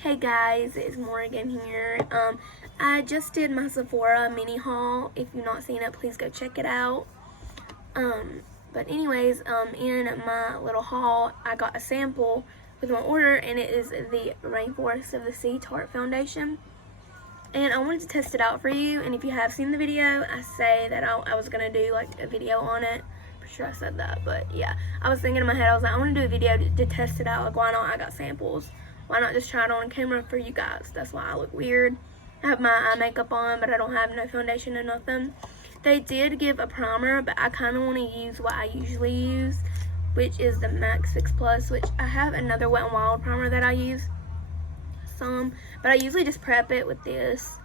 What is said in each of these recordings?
Hey guys, it's Morgan here. I just did my Sephora mini haul. If you've not seen it, please go check it out. But anyways, in my little haul, I got a sample with my order, and it is the Rainforest of the Sea Tarte Foundation. And I wanted to test it out for you, and if you have seen the video, I say that I was going to do like a video on it. Pretty sure I said that, but yeah. I was thinking in my head, I was like, I want to do a video to test it out. Like, why not? I got samples. Why not just try it on camera for you guys? That's why I look weird. I have my eye makeup on, but I don't have no foundation or nothing. They did give a primer, but I kind of want to use what I usually use, which is the Max Fix Plus, which I have another Wet n Wild primer that I use some, but I usually just prep it with this,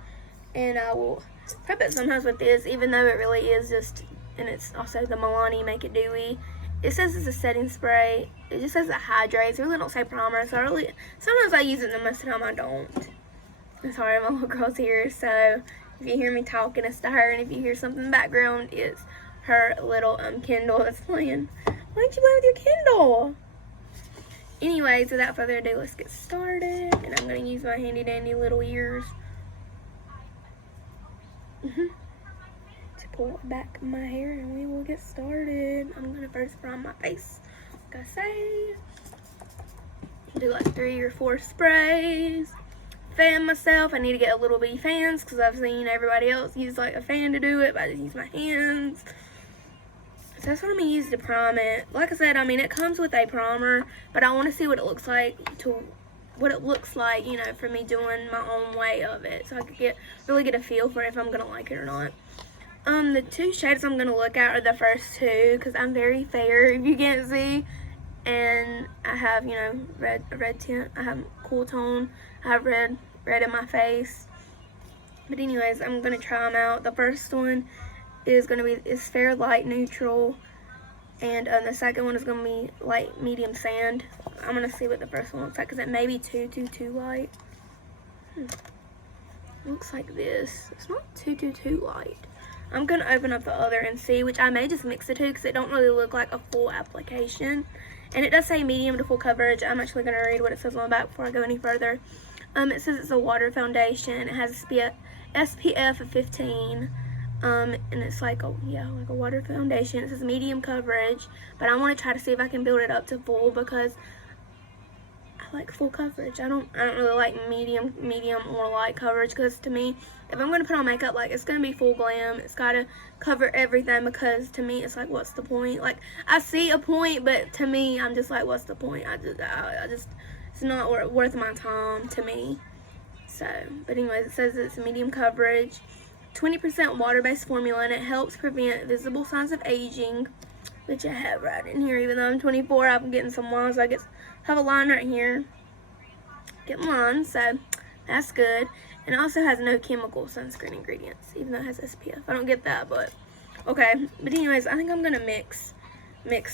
and I will prep it sometimes with this, even though it really is just, and it's also the Milani Make It Dewy. It says it's a setting spray. It just says it hydrates. It really don't say primer, so sometimes I use it and most of the time I don't. I'm sorry, my little girl's here, so if you hear me talking, it's to her, and if you hear something in the background, it's her little Kindle that's playing. Why don't you play with your Kindle? Anyways, without further ado, let's get started, and I'm going to use my handy dandy little ears to pull back my hair, and we will get started. I'm going to first prime my face, like I say. Do like 3 or 4 sprays. Fan myself. I need to get a little bitty fans because I've seen everybody else use like a fan to do it, but I just use my hands. So that's what I'm going to use to prime it. Like I said, I mean, it comes with a primer, but I want to see what it looks like you know, for me doing my own way of it, so I could really get a feel for if I'm going to like it or not. The 2 shades I'm going to look at are the first 2, because I'm very fair, if you can't see, and I have, you know, red tint. I have cool tone. I have red in my face. But anyways, I'm going to try them out. The first one is fair, light, neutral, and the second one is going to be light, medium, sand. I'm going to see what the first one looks like, because it may be too light. It looks like this. It's not too light. I'm going to open up the other and see, which I may just mix the two because it don't really look like a full application. And it does say medium to full coverage. I'm actually going to read what it says on the back before I go any further. It says it's a water foundation. It has SPF of 15. And it's like a water foundation. It says medium coverage, but I want to try to see if I can build it up to full, because I like full coverage. I don't really like medium or light coverage, because to me, if I'm going to put on makeup, like, it's going to be full glam. It's got to cover everything, because to me, it's like, what's the point? Like, I see a point, but to me, I'm just like, what's the point? I just it's not worth my time to me. So, but anyways, it says it's medium coverage, 20% water-based formula, and it helps prevent visible signs of aging, which I have right in here. Even though I'm 24, I'm getting some lines. So I have a line right here, getting lines, so that's good. And it also has no chemical sunscreen ingredients, even though it has SPF. I don't get that, but okay. But anyways, I think I'm gonna mix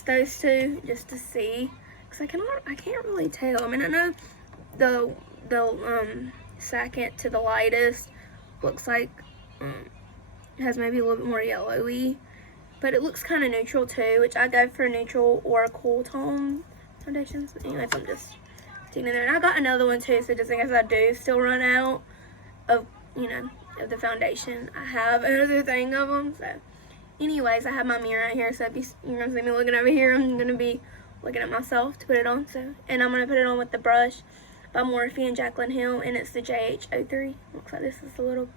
those two just to see, because I can't really tell. I mean, I know the second to the lightest looks like it has maybe a little bit more yellowy, but it looks kind of neutral too, which I go for neutral or a cool tone foundations. But anyways, I'm just sticking in there, and I got another one too, so just in case I do still run out of, you know, of the foundation, I have another thing of them. So anyways, I have my mirror right here, so if you're gonna see me looking over here, I'm gonna be looking at myself to put it on. So, and I'm gonna put it on with the brush by Morphe and Jaclyn Hill, and it's the JH03. Looks like this is a little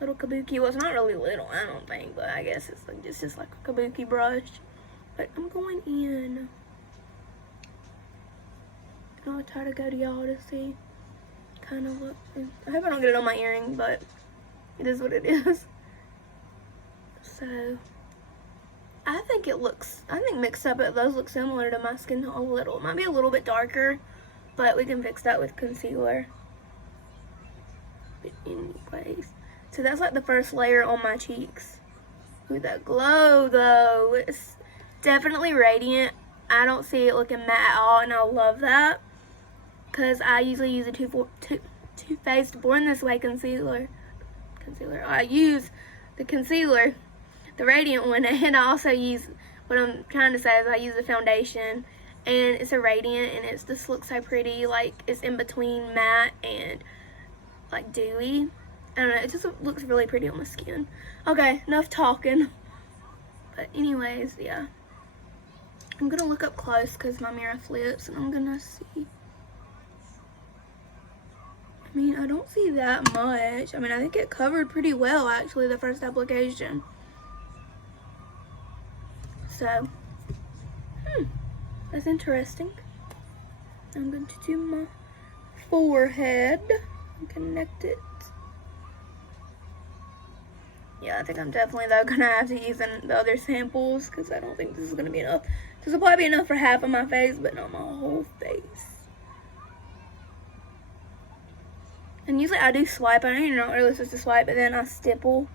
kabuki. Well, it's not really little, I don't think, but I guess it's just like a kabuki brush. But I'm going in, and I'll try to go to y'all to see kind of look. I hope I don't get it on my earring, but it is what it is. So I think mixed up, it does look similar to my skin a little. It might be a little bit darker, but we can fix that with concealer. But anyways, so that's like the first layer on my cheeks. Ooh, that glow though, it's definitely radiant. I don't see it looking matte at all, and I love that, because I usually use a Too Faced Born This Way concealer. I use the concealer, the radiant one, and I also use, what I'm trying to say is I use the foundation, and it's a radiant, and it just looks so pretty. Like, it's in between matte and like dewy. I don't know, it just looks really pretty on the skin. Okay, enough talking. But anyways, yeah, I'm gonna look up close because my mirror flips, and I'm gonna see. I mean, I don't see that much. I mean, I think it covered pretty well actually the first application. So that's interesting. I'm going to do my forehead and connect it. Yeah, I think I'm definitely though gonna have to use the other samples because I don't think this is gonna be enough. This will probably be enough for half of my face, but not my whole face. And usually I do swipe. I know you're not really supposed to swipe, but then I stipple,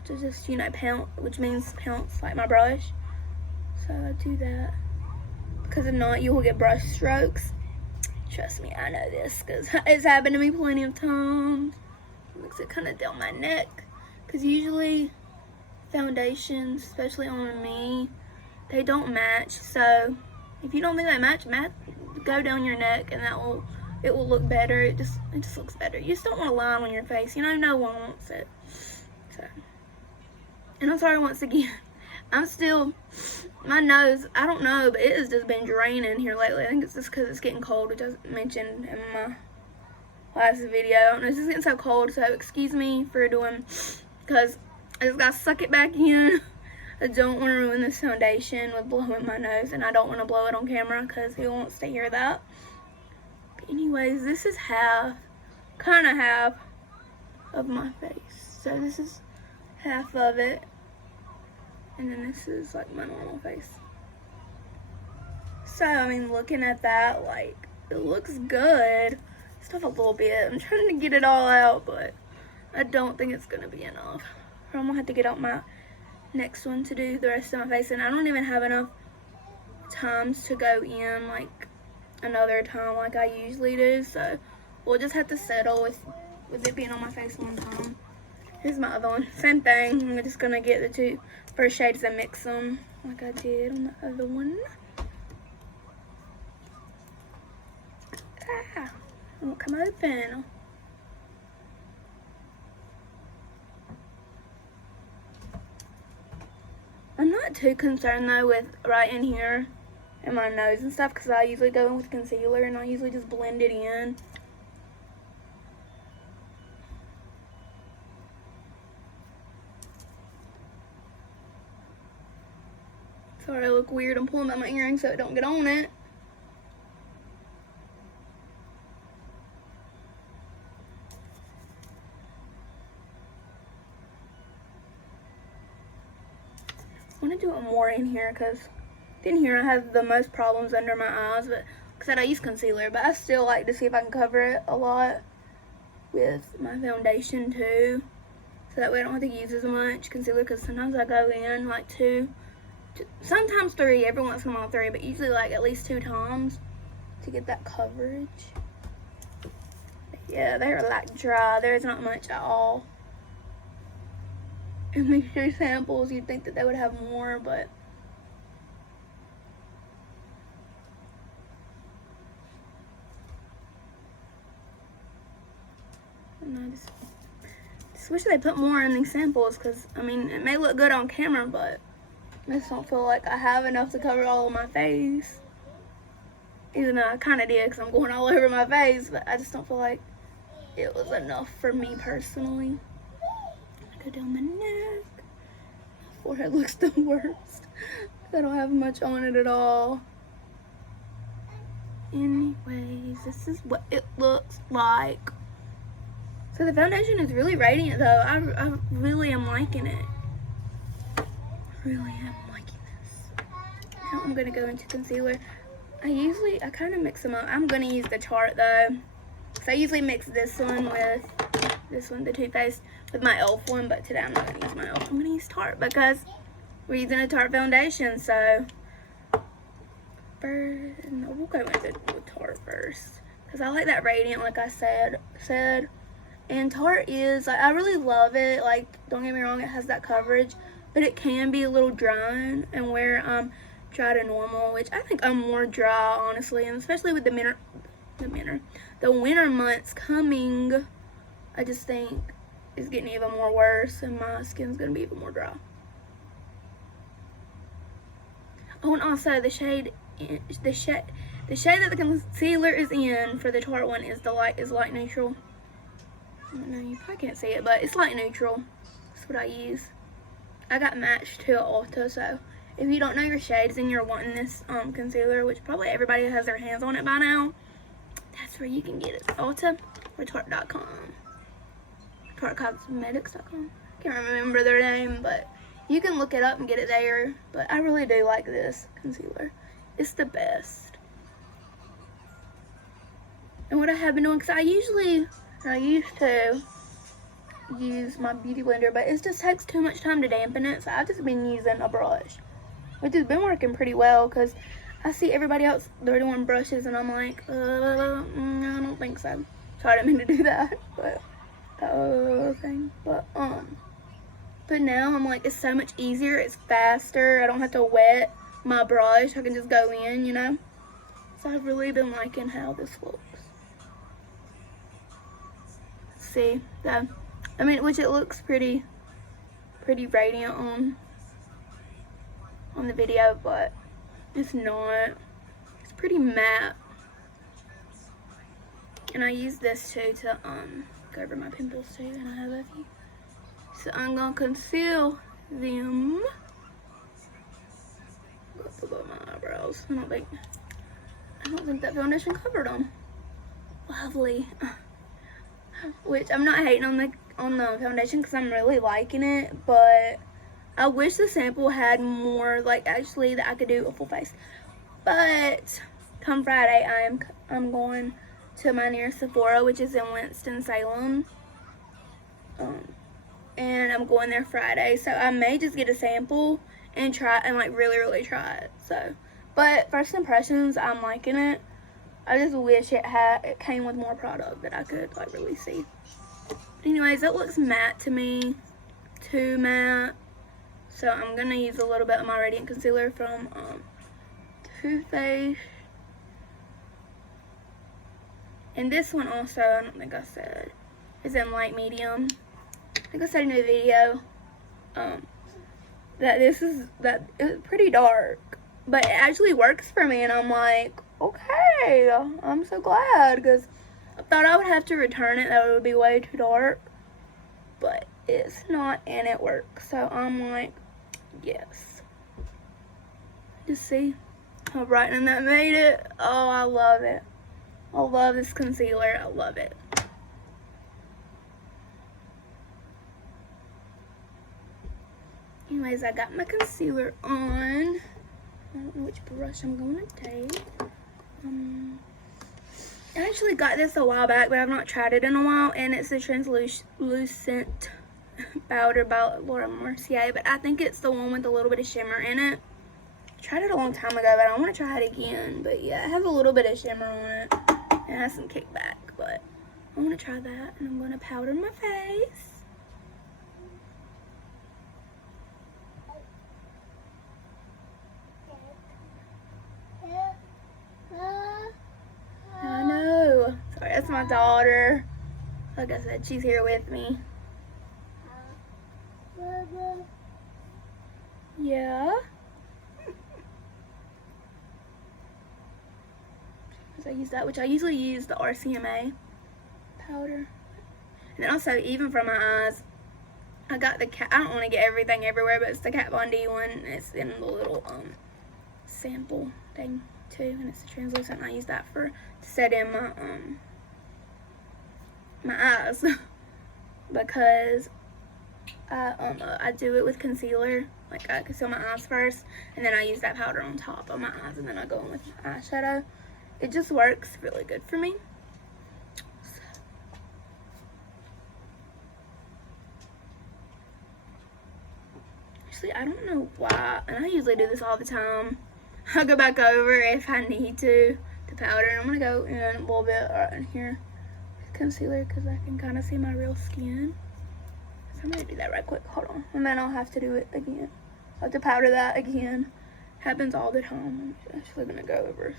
which is just, you know, pounce, which means pounce like my brush. So I do that. Because if not, you will get brush strokes. Trust me, I know this because it's happened to me plenty of times. It makes it kind of down my neck. Because usually foundations, especially on me, they don't match. So if you don't think they match, go down your neck, and it will look better. It just looks better. You just don't want a line on your face. You know, no one wants it. So, and I'm sorry once again. I'm still, my nose, I don't know, but it has just been draining here lately. I think it's just because it's getting cold, which I mentioned in my last video. I don't know, it's just getting so cold, so excuse me for doing, because I just got to suck it back in. I don't want to ruin this foundation with blowing my nose, and I don't want to blow it on camera because who wants to hear that? But anyways, this is kind of half of my face. So this is half of it. And then this is like my normal face. So, I mean, looking at that, like, it looks good. Stuff a little bit. I'm trying to get it all out, but I don't think it's going to be enough. I'm going to have to get out my next one to do the rest of my face. And I don't even have enough times to go in, like, another time like I usually do. So, we'll just have to settle with it being on my face one time. Here's my other one. Same thing. I'm just going to get the two first shades and mix them like I did on the other one. It won't come open. I'm not too concerned though with right in here and my nose and stuff because I usually go in with concealer and I usually just blend it in. Sorry, I look weird. I'm pulling out my earrings so it don't get on it. I want to do it more in here because in here I have the most problems under my eyes. But like I said, I use concealer, but I still like to see if I can cover it a lot with my foundation too. So that way I don't have to use as much concealer because sometimes I go in like sometimes 3, every once in a while 3, but usually like at least 2 times to get that coverage. But yeah, they're like dry. There's not much at all. In these 2 samples, you'd think that they would have more, but I just wish they put more in these samples because, I mean, it may look good on camera, but I just don't feel like I have enough to cover all of my face. Even though I kind of did because I'm going all over my face, but I just don't feel like it was enough for me personally. Go down my neck. My forehead looks the worst. I don't have much on it at all. Anyways, this is what it looks like. So the foundation is really radiant though. I really am liking it. Really am liking this. Now I'm gonna go into concealer. I kind of mix them up. I'm gonna use the Tarte though. So I usually mix this one with this one, the Too Faced, with my e.l.f. one, but today I'm not gonna use my e.l.f. I'm gonna use Tarte because we're using a Tarte foundation. So we'll go with Tarte first because I like that radiant, like I said. And Tarte is, like, I really love it. Like, don't get me wrong, it has that coverage, but it can be a little drying. And where dry to normal, which I think I'm more dry, honestly, and especially with the winter months coming, I just think it's getting even more worse, and my skin's gonna be even more dry. Oh, and also the shade that the concealer is in for the Tarte one is light neutral. No, you probably can't see it, but it's light neutral. That's what I use. I got matched to Ulta, so if you don't know your shades and you're wanting this concealer, which probably everybody has their hands on it by now, that's where you can get it. Ulta or Tarte.com. TarteCosmetics.com. Can't remember their name, but you can look it up and get it there. But I really do like this concealer. It's the best. And what I have been doing, because I used to use my beauty blender, but it just takes too much time to dampen it, so I've just been using a brush, which has been working pretty well, because I see everybody else, they're doing brushes, and I'm like, I don't think so. Sorry, I didn't mean to do that, but but now I'm like, it's so much easier, it's faster, I don't have to wet my brush, I can just go in, you know. So I've really been liking how this looks. See, so I mean, which it looks pretty radiant on the video, but it's not. It's pretty matte. And I use this too to go over my pimples too, and I have a few. So I'm gonna conceal them up above my eyebrows. I don't think that foundation covered them. Lovely. Which I'm not hating on the foundation, because I'm really liking it, but I wish the sample had more, like, actually that I could do a full face. But come Friday, I'm going to my nearest Sephora, which is in Winston-Salem, and I'm going there Friday, so I may just get a sample and try and like really try it. So, but first impressions, I'm liking it. I just wish it came with more product that I could like really see. Anyways, it looks matte to me, too matte. So I'm gonna use a little bit of my Radiant Concealer from Too Faced. And this one also, I don't think I said, is in light medium. I think I said in the video that it's pretty dark, but it actually works for me, and I'm like, okay, I'm so glad, because I thought I would have to return it, that it would be way too dark, but it's not, and it works. So I'm like, yes. Just see how brightening that made it. Oh, I love it. I love this concealer. I love it. Anyways, I got my concealer on. I don't know which brush I'm going to take. I actually got this a while back, but I've not tried it in a while, and it's the translucent powder by Laura Mercier, but I think it's the one with a little bit of shimmer in it. I tried it a long time ago, but I want to try it again. But yeah, it has a little bit of shimmer on it, and it has some kickback, but I want to try that, and I'm going to powder my face. I know. Sorry, that's my daughter. Like I said, she's here with me. Yeah. So I use that, which I usually use the RCMA powder. And then also, even for my eyes, I got the I don't want to get everything everywhere, but it's the Kat Von D one. It's in the little sample thing too, and it's translucent. I use that to set in my eyes because I do it with concealer. Like, I conceal my eyes first, and then I use that powder on top of my eyes, and then I go in with my eyeshadow. It just works really good for me. Actually, I don't know why, and I usually do this all the time. I'll go back over if I need to powder, and I'm going to go in a little bit right in here with concealer, because I can kind of see my real skin. So I'm going to do that right quick. Hold on. And then I'll have to do it again. I'll have to powder that again. Happens all the time. I'm actually gonna go over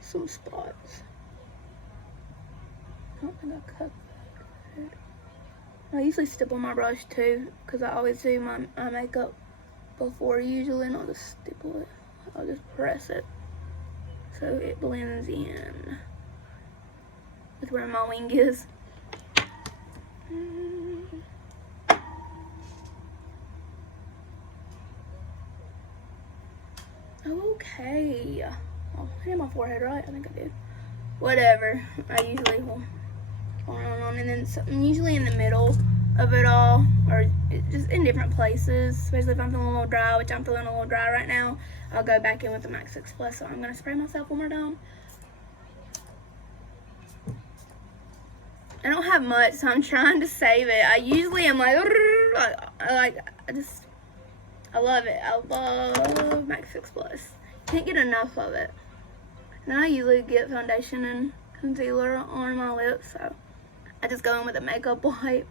some spots. I don't think I cut that. I usually stipple my brush too, because I always do my makeup before usually, and I'll just stipple it. I'll just press it so it blends in with where my wing is. Okay. Oh, I hit my forehead right. I think I did. Whatever. I usually will on, and then something usually in the middle of it all, or just in different places, especially if I'm feeling a little dry, which I'm feeling a little dry right now. I'll go back in with the MAC 6 Plus, so I'm going to spray myself one more time. I don't have much, so I'm trying to save it. I usually am like I love it. I love MAC 6 Plus. Can't get enough of it. And then I usually get foundation and concealer on my lips, so I just go in with a makeup wipe.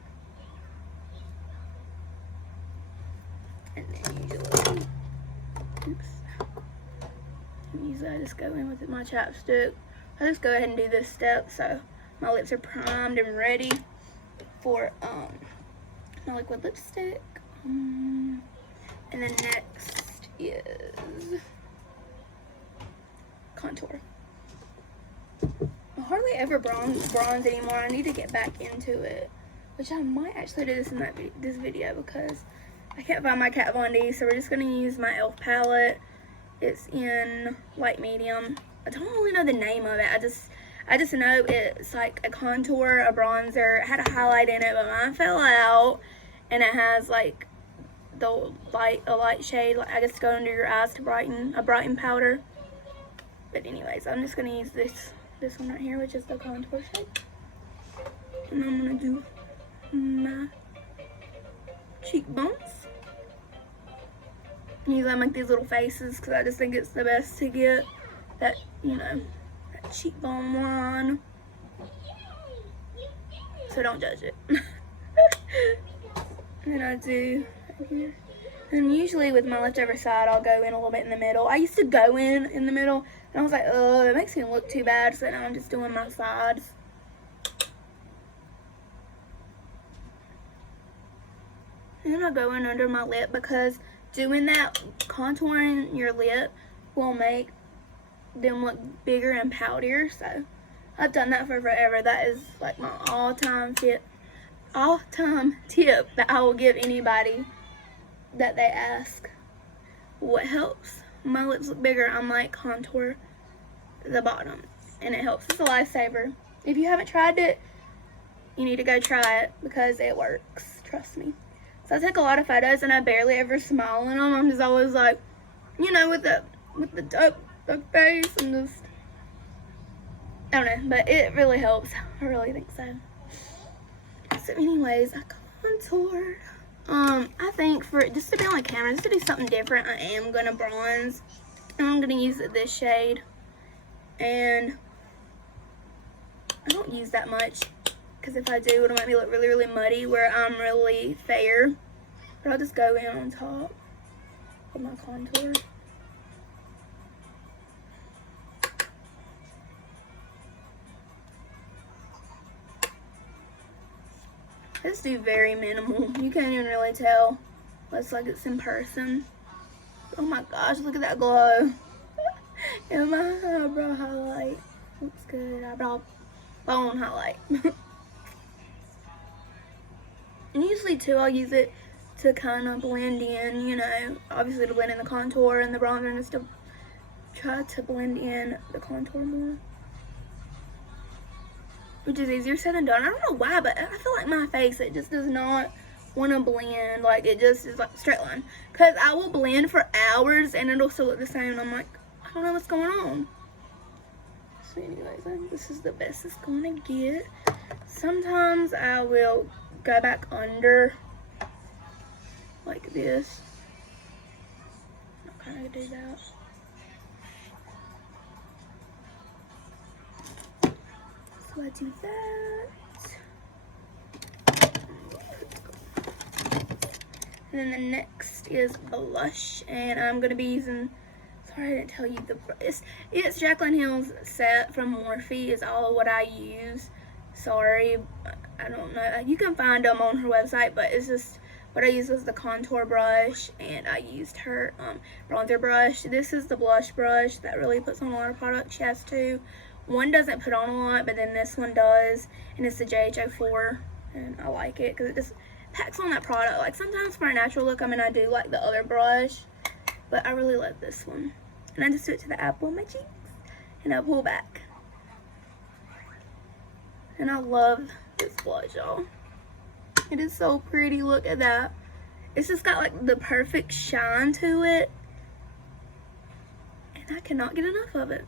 And then usually I just go in with my chapstick. I just go ahead and do this step so my lips are primed and ready for my liquid lipstick. And then next is contour. I hardly ever bronze anymore. I need to get back into it, which I might actually do this in this video because I can't find my Kat Von D, so we're just gonna use my e.l.f. palette. It's in light medium. I don't really know the name of it. I just know it's like a contour, a bronzer. It had a highlight in it, but mine fell out, and it has like a light shade, I guess, to go under your eyes to brighten, a brighten powder. But anyways, I'm just gonna use this one right here, which is the contour shade, and I'm gonna do my cheekbones. Usually I make these little faces because I just think it's the best to get that, that cheekbone line. So don't judge it. And I do right here. And usually with my leftover side, I'll go in a little bit in the middle. I used to go in the middle, and I was like, oh, it makes me look too bad. So now I'm just doing my sides. And then I'll go in under my lip because doing that, contouring your lip will make them look bigger and poutier. So I've done that for forever. That is like my all-time tip that I will give anybody that they ask what helps my lips look bigger. I'm like, contour the bottom, and it helps. It's a lifesaver. If you haven't tried it, you need to go try it because it works. Trust me. So I take a lot of photos, and I barely ever smile in them. I'm just always like, with the duck face, and just, I don't know, but it really helps. I really think so. So anyways, I contoured. I think just to be on camera, just to do something different, I am gonna bronze. And I'm gonna use this shade, and I don't use that much because if I do, it'll make me look really, really muddy where I'm really fair. But I'll just go in on top of my contour. I just do very minimal. You can't even really tell unless like it's in person. Oh my gosh, look at that glow. And my eyebrow highlight looks good. Eyebrow bone highlight. And usually too, I'll use it to kind of blend in, obviously to blend in the contour and the bronzer, and just to try to blend in the contour more. Which is easier said than done. I don't know why, but I feel like my face, it just does not want to blend. Like, it just is like a straight line. Because I will blend for hours and it'll still look the same. And I'm like, I don't know what's going on. So anyways, I think this is the best it's going to get. Sometimes I will go back under like this. I'm not going to do that. So I do that. And then the next is blush, and I'm gonna be using, sorry I didn't tell you, it's Jaclyn Hill's set from Morphe is all what I use. Sorry, I don't know, you can find them on her website, but it's just what I used was the contour brush, and I used her bronzer brush. This is the blush brush that really puts on a lot of product. She has two. One doesn't put on a lot, but then this one does, and it's the JH04, and I like it because it just packs on that product. Like sometimes for a natural look, I mean, I do like the other brush, but I really love this one. And I just do it to the apple of my cheeks, and I pull back. And I love this blush, y'all. It is so pretty. Look at that. It's just got like the perfect shine to it, and I cannot get enough of it.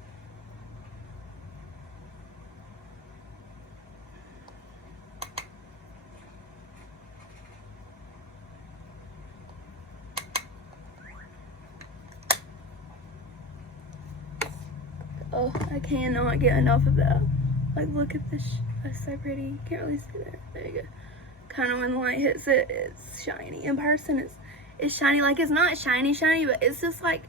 Oh, I cannot get enough of that. Like, look at this. That's so pretty. You can't really see that. There you go. Kind of when the light hits it, it's shiny. In person, it's shiny. Like, it's not shiny, but it's just like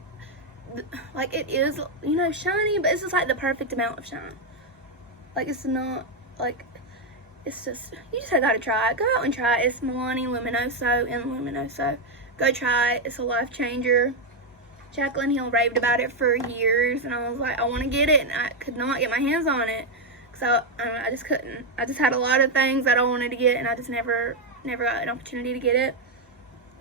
it is, you know, shiny, but it's just like the perfect amount of shine. Like, it's not, like, it's just, you just gotta try it. Go out and try it. It's Milani Luminoso in Luminoso. Go try it. It's a life changer. Jaclyn Hill raved about it for years, and I was like, I want to get it, and I could not get my hands on it. So I just couldn't. I just had a lot of things that I wanted to get, and I just never got an opportunity to get it.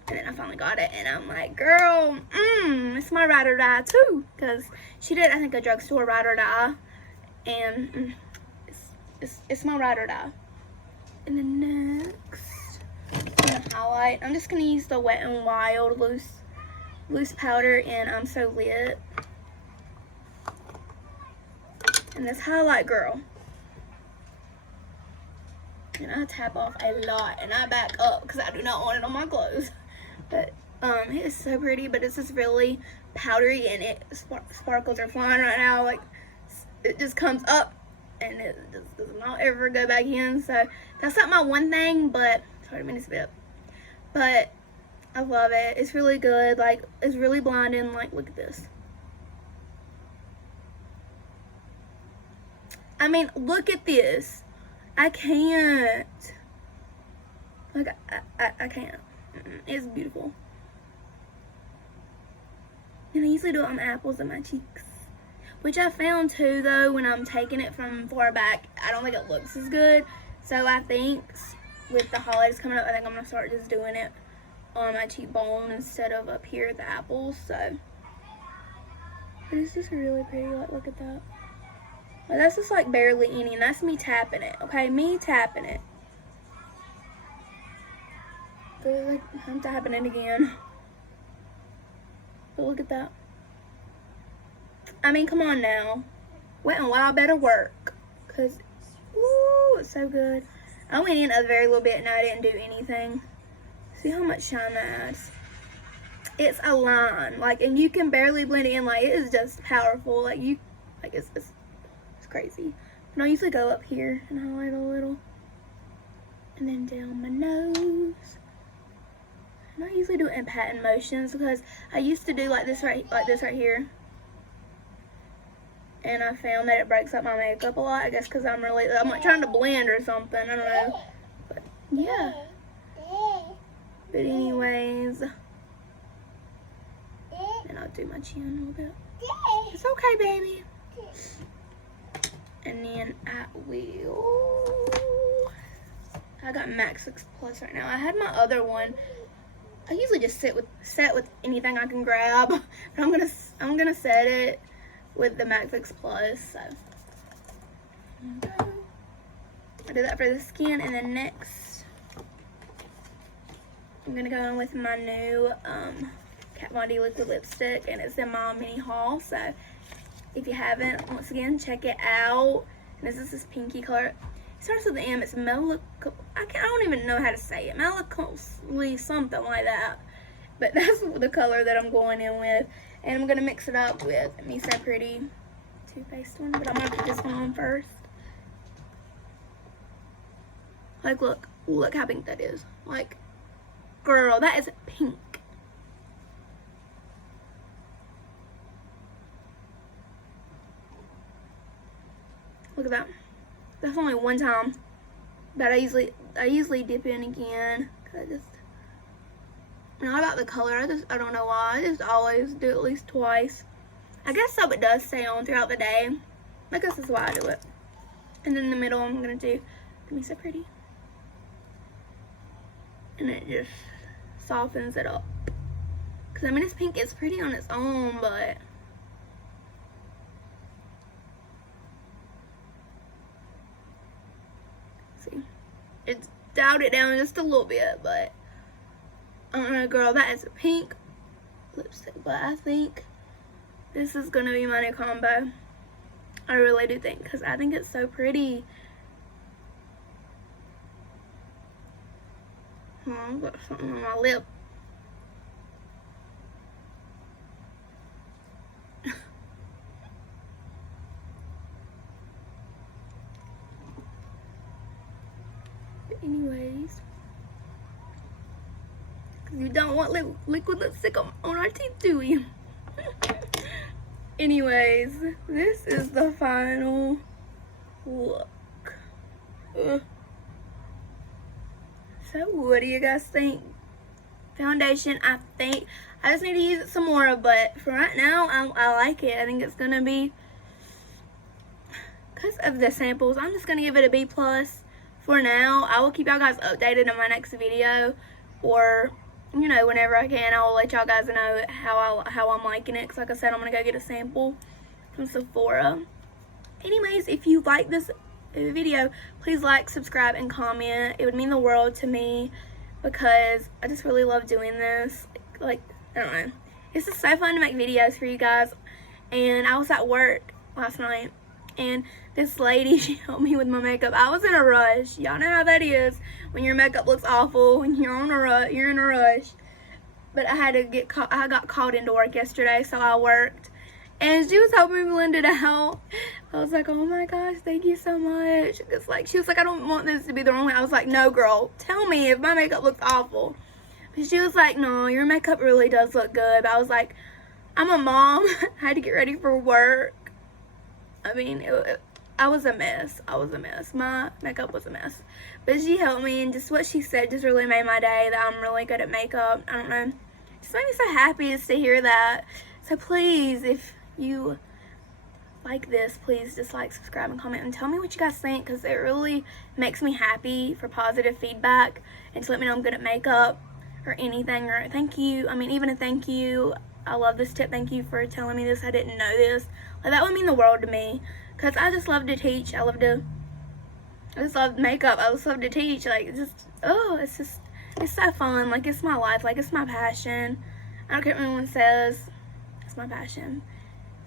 And then I finally got it, and I'm like, girl, it's my ride or die too, because she did, I think, a drugstore ride or die, and it's my ride or die. And then next, I'm gonna highlight. I'm just gonna use the Wet n Wild loose powder, and I'm So Lit. And this highlight, girl. And I tap off a lot, and I back up because I do not want it on my clothes. But it is so pretty, but it's just really powdery, and sparkles are flying right now. Like, it just comes up, and it just does not ever go back in. So that's not my one thing, but sorry, I didn't mean to spit. But I love it. It's really good. Like, it's really blinding. Like, look at this. I mean, look at this. I can't. Like, I can't. It's beautiful. And I usually do it on the apples of my cheeks. Which I found too, though, when I'm taking it from far back, I don't think it looks as good. So I think with the holidays coming up, I think I'm going to start just doing it on my cheekbone instead of up here at the apples. So, but it's just really pretty. Like, look at that. Like, that's just like barely any, and that's me tapping it. Okay, me tapping it. So, like, I'm tapping it again. But look at that. I mean, come on now. Wet n Wild better work, cause ooh, it's so good. I went in a very little bit and I didn't do anything. See how much shine that adds? It's a line, like, and you can barely blend it in. Like, it is just powerful. Like, it's crazy. And I usually go up here and highlight a little, and then down my nose. And I usually do it in pattern motions because I used to do like this right here. And I found that it breaks up my makeup a lot. I guess because I'm like trying to blend or something. I don't know. But yeah. But anyways, and I'll do my chin a little bit. It's okay, baby. And then I got Max 6 Plus right now. I had my other one. I usually just set with anything I can grab, but I'm gonna set it with the Max 6 Plus. So I do that for the skin, and then next I'm gonna go in with my new Kat Von D liquid lipstick, and it's in my mini haul. So if you haven't, once again, check it out. And this is this pinky color. It starts with the M. It's I don't even know how to say it. Melancholy, something like that. But that's the color that I'm going in with. And I'm going to mix it up with Me So Pretty Too Faced one. But I'm going to put this one on first. Like, look how pink that is. Like, Girl, that is pink. Look at that. That's only one time. But I usually dip in again. Cause not about the color, I don't know why. I just always do it at least twice. I guess so it does stay on throughout the day. I guess that's why I do it. And then in the middle I'm gonna do, give me so pretty. And it just softens it up. Cause I mean this pink is pretty on its own, but see, it's dialed it down just a little bit, but I don't know, girl, that is a pink lipstick, but I think this is gonna be my new combo. I really do think, because I think it's so pretty. I've got something on my lip. But anyways, you don't want liquid lipstick on our teeth, do you? Anyways, this is the final look. Ugh. So what do you guys think? Foundation, I think I just need to use it some more, but for right now I like it. I think it's gonna be, because of the samples, I'm just gonna give it a B+ for now. I will keep y'all guys updated on my next video, or you know, whenever I can, I will let y'all guys know how I'm liking it. Because like I said, I'm going to go get a sample from Sephora. Anyways, if you like this video, please like, subscribe, and comment. It would mean the world to me because I just really love doing this. Like, I don't know. It's just so fun to make videos for you guys. And I was at work last night, and this lady, she helped me with my makeup. I was in a rush. Y'all know how that is when your makeup looks awful, when you're in a rush. But I had to I got called into work yesterday, so I worked. And she was helping me blend it out. I was like, oh my gosh, thank you so much. It's like, she was like, I don't want this to be the wrong way. I was like, no girl, tell me if my makeup looks awful. But she was like, no, your makeup really does look good. But I was like, I'm a mom. I had to get ready for work. I mean, I was a mess. My makeup was a mess. But she helped me, and just what she said just really made my day, that I'm really good at makeup. I don't know. Just made me so happy just to hear that. So please, if you like this, please just like, subscribe, and comment, and tell me what you guys think, because it really makes me happy for positive feedback, and to let me know I'm good at makeup or anything, or thank you. I mean, even a thank you. I love this tip. Thank you for telling me this. I didn't know this. Like, that would mean the world to me, because I just love to teach. I just love makeup. I just love to teach. Like, it's so fun. Like, it's my life. Like, it's my passion. I don't care what anyone says. It's my passion.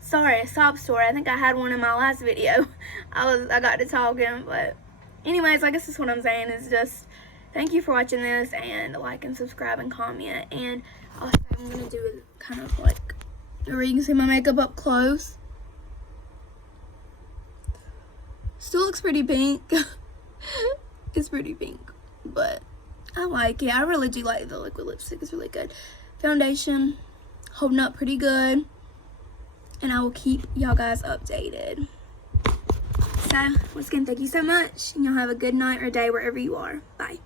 Sorry, a sob story. I think I had one in my last video. I got to talking, but anyways, I guess that's what I'm saying is just thank you for watching this, and like and subscribe and comment. And also, I'm gonna do kind of like where you can see my makeup up close. Still looks pretty pink. It's pretty pink, but I like it. I really do like the liquid lipstick. It's really good. Foundation, holding up pretty good. And I will keep y'all guys updated. So, once again, thank you so much. And y'all have a good night or day wherever you are. Bye.